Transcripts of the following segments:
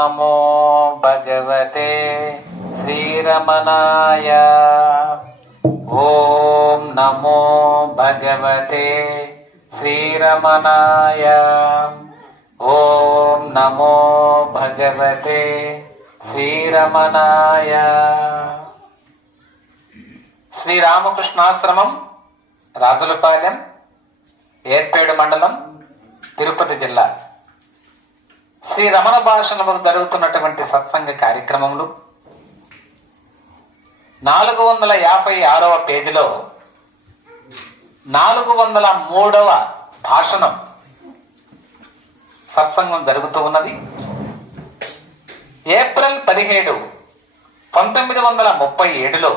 నమో భగవతే శ్రీరమణాయ ఓం నమో భగవతే శ్రీరమణాయ ఓం నమో భగవతే శ్రీరమణాయ శ్రీరామకృష్ణాశ్రమం రాజులపాలెం ఏర్పేడు మండలం తిరుపతి జిల్లా. శ్రీ రమణ భాషణము జరుగుతున్నటువంటి సత్సంగ కార్యక్రమములు నాలుగు వందల యాభై ఆరవ పేజీలో నాలుగు వందల మూడవ భాషణం సత్సంగం జరుగుతూ ఉన్నది. ఏప్రిల్ పదిహేడు పంతొమ్మిది వందల ముప్పై ఏడులో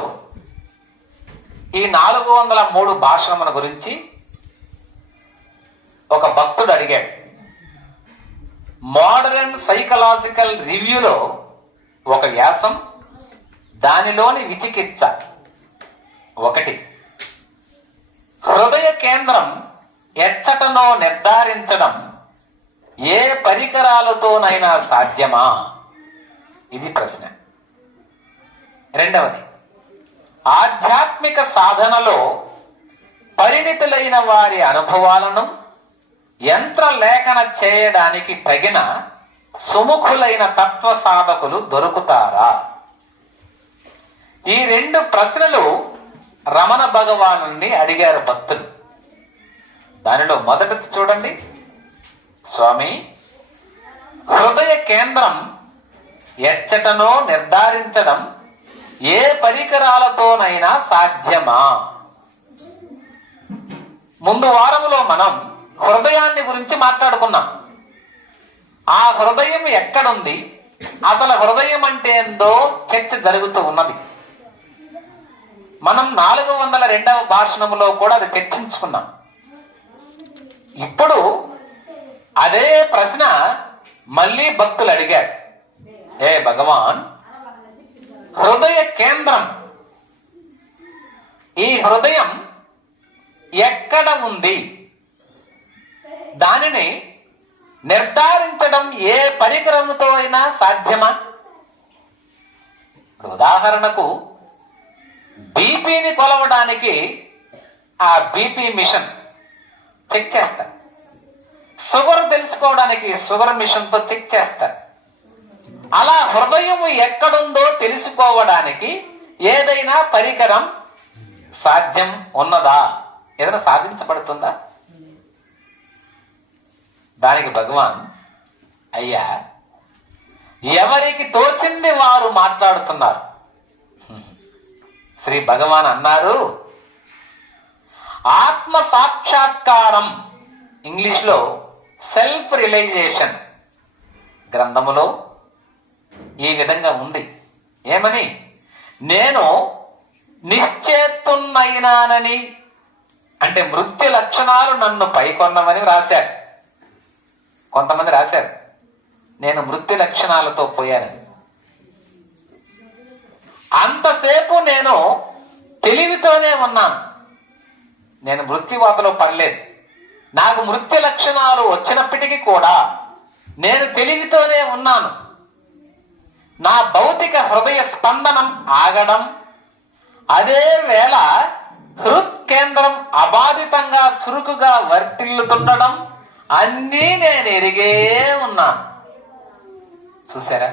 ఈ నాలుగు వందల మూడు భాషణముల గురించి ఒక భక్తుడు అడిగాడు. మోడర్న్ సైకలాజికల్ రివ్యూలో ఒక వ్యాసం దానిలోని విచికిత్స. ఒకటి హృదయ కేంద్రం ఎచ్చటనో నిర్ధారించడం ఏ పరికరాలతోనైనా సాధ్యమా? ఇది ప్రశ్న. రెండవది ఆధ్యాత్మిక సాధనలో పరిణితులైన వారి అనుభవాలను యంత్రలేఖన చేయడానికి తగిన సుముఖులైన తత్వ సాధకులు దొరుకుతారా? ఈ రెండు ప్రశ్నలు రమణ భగవాను అడిగారు భక్తులు. దానిలో మొదటిది చూడండి. స్వామి హృదయ కేంద్రం ఎచ్చటనో నిర్ధారించడం ఏ పరికరాలతోనైనా సాధ్యమా? ముందు వారములో మనం హృదయాన్ని గురించి మాట్లాడుకున్నాం. ఆ హృదయం ఎక్కడుంది? అసలు హృదయం అంటే ఏందో చర్చ జరుగుతూ ఉన్నది. మనం నాలుగు వందల రెండవ భాషణములో కూడా అది చర్చించుకున్నాం. ఇప్పుడు అదే ప్రశ్న మళ్ళీ భక్తులు అడిగారు. ఏ భగవాన్ హృదయ కేంద్రం ఈ హృదయం ఎక్కడ ఉంది? దానిని నిర్ధారించడం ఏ పరికరముతో అయినా సాధ్యమా? ఉదాహరణకు బీపీని కొలవడానికి ఆ బీపీ మిషన్ చెక్ చేస్తారు. షుగర్ తెలుసుకోవడానికి షుగర్ మిషన్తో చెక్ చేస్తారు. అలా హృదయం ఎక్కడుందో తెలుసుకోవడానికి ఏదైనా పరికరం సాధ్యం ఉన్నదా? ఏదైనా సాధించబడుతుందా? దానికి భగవాన్ అయ్యా ఎవరికి తోచింది వారు మాట్లాడుతున్నారు? శ్రీ భగవాన్ అన్నారు ఆత్మ సాక్షాత్కారం ఇంగ్లీష్లో సెల్ఫ్ రిలైజేషన్ గ్రంథములో ఈ విధంగా ఉంది. ఏమని? నేను నిశ్చేతున్నైనానని అంటే మృత్యు లక్షణాలు నన్ను పైకొన్నవని రాశారు కొంతమంది రాశారు. నేను మృత్యు లక్షణాలతో పోయాను. అంతసేపు నేను తెలివితోనే ఉన్నాను. నేను మృత్యువాతలో పడలేదు. నాకు మృత్యు లక్షణాలు వచ్చినప్పటికీ కూడా నేను తెలివితోనే ఉన్నాను. నా భౌతిక హృదయ స్పందనం ఆగడం అదే వేళ హృత్ కేంద్రం అబాధితంగా చురుకుగా వర్తిల్లుతుండడం అన్నీ నేను ఎరిగే ఉన్నాను చూసారా?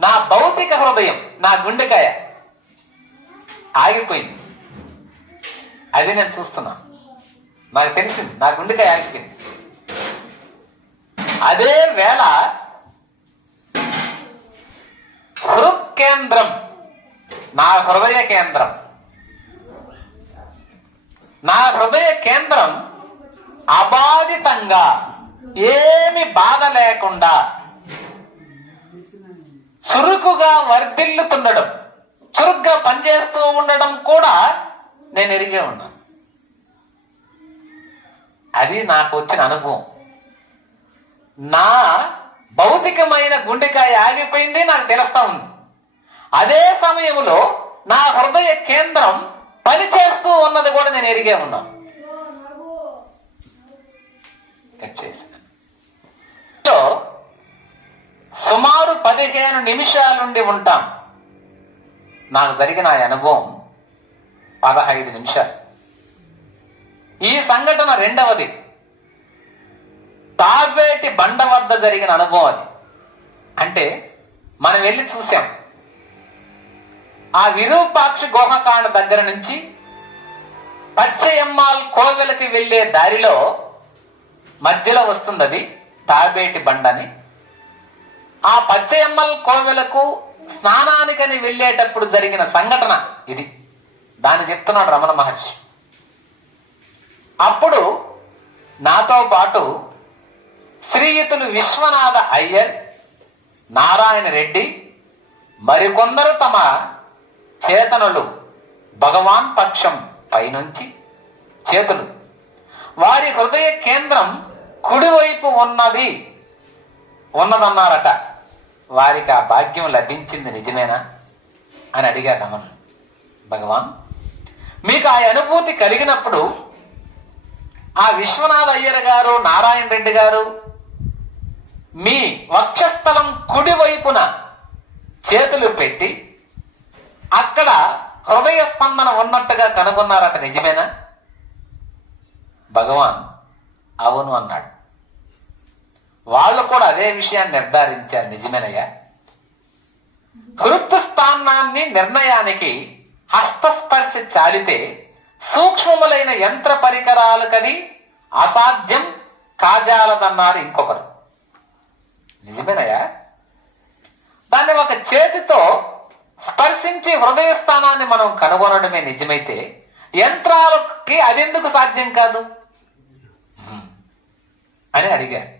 నా భౌతిక హృదయం నా గుండెకాయ ఆగిపోయింది. అది నేను చూస్తున్నా. నాకు తెలిసింది నా గుండెకాయ ఆగిపోయింది. అదే వేళ హృత్ కేంద్రం నా హృదయ కేంద్రం. నా హృదయ కేంద్రం అబాధితంగా ఏమి బాధ లేకుండా చురుకుగా వర్ధిల్లుతుండడం చురుగ్గా పనిచేస్తూ ఉండడం కూడా నేను ఎరిగే ఉన్నాను. అది నాకు వచ్చిన అనుభవం. నా భౌతికమైన గుండెకాయ ఆగిపోయింది నాకు తెలుస్తా ఉంది. అదే సమయంలో నా హృదయ కేంద్రం పనిచేస్తూ ఉన్నది కూడా నేను ఎరిగే ఉన్నాను. కట్ చేశాను. సుమారు పదిహేను నిమిషాలుండి ఉంటాం. నాకు జరిగిన అనుభవం పదహైదు నిమిషాలు. ఈ సంఘటన రెండవది. తాబేటి బండ వద్ద జరిగిన అనుభవం అది. అంటే మనం వెళ్ళి చూసాం. ఆ విరూపాక్షి గుహకాండ దగ్గర నుంచి పచ్చయమ్మాల్ కోవెలకి వెళ్ళే దారిలో మధ్యలో వస్తుంది అది తాబేటి బండని. ఆ పచ్చయమ్మల్ కోవెలకు స్నానానికని వెళ్ళేటప్పుడు జరిగిన సంఘటన ఇది. దాన్ని చెప్తున్నాడు రమణ మహర్షి. అప్పుడు నాతో పాటు శ్రీయుతులు విశ్వనాథ అయ్యర్ నారాయణ రెడ్డి మరికొందరు తమ చేతనులు భగవాన్ పక్షం పైనుంచి చేతులు వారి హృదయ కేంద్రం కుడివైపు ఉన్నది. ఉన్నదన్నారట. వారికి ఆ భాగ్యం లభించింది నిజమేనా? అని అడిగారు రమణ. భగవాన్ మీకు ఆ అనుభూతి కలిగినప్పుడు ఆ విశ్వనాథ అయ్యర్ గారు నారాయణ రెడ్డి గారు మీ వక్షస్థలం కుడివైపున చేతులు పెట్టి అక్కడ హృదయ స్పందన ఉన్నట్టుగా కనుగొన్నారట నిజమేనా? భగవాన్ అవును అన్నాడు. వాళ్ళు కూడా అదే విషయాన్ని నిర్ధారించారు నిజమేనయ్యా. హృత్ స్థానాన్ని నిర్ణయానికి హస్తస్పర్శ చాలితే సూక్ష్మములైన యంత్ర పరికరాలు కది అసాధ్యం కాజాలదన్నారు ఇంకొకరు. నిజమేనయ్యా. దాన్ని ఒక చేతితో స్పర్శించి హృదయ స్థానాన్ని మనం కనుగొనడమే నిజమైతే యంత్రాలకి అదెందుకు సాధ్యం కాదు? అని అడిగారు.